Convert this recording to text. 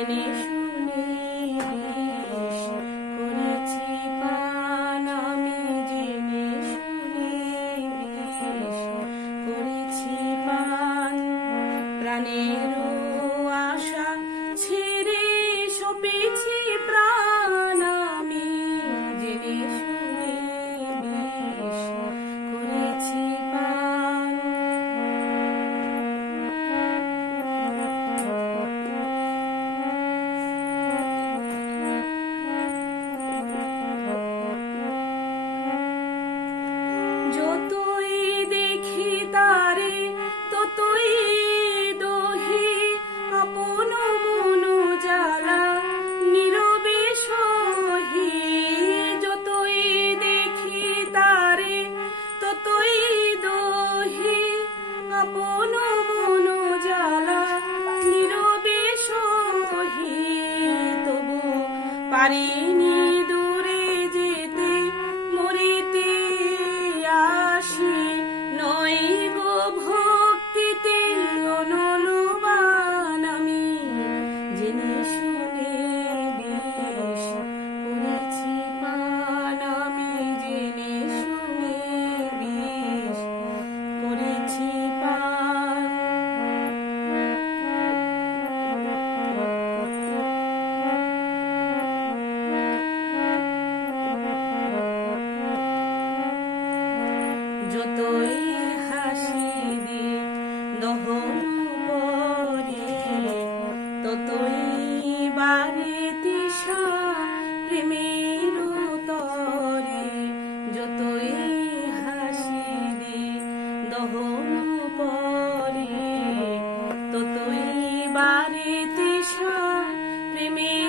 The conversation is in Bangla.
জেনে শুনে বিষ করেছি পান আমি, জেনে শুনে বিষ করেছি পান। প্রাণের আশা ছেড়ে সপেছি প্রাণ আমি, জেনে শুনে বিষ করেছি পান। যতই দেখি তারে ততই দহি আপন মনু জ্বালা নীরবে সহি। যতই দেখি তারে ততই দহি আপন মনু জ্বালা নীরবে সহি। তবু পারিনি দূরে যেতে মরিতে আসি, নয় গো ভক্তিতে অনলবান আমি, জেনে শুনে বিষ করেছি পান আমি, জেনে শুনে বিষ করেছি পান। যতই হাসি দে দহন পরে, ততই বাড়ে তৃষা প্রেমের তরে। যতই হাসি দে দহন পরে, ততই বাড়ে তৃষা প্রেমের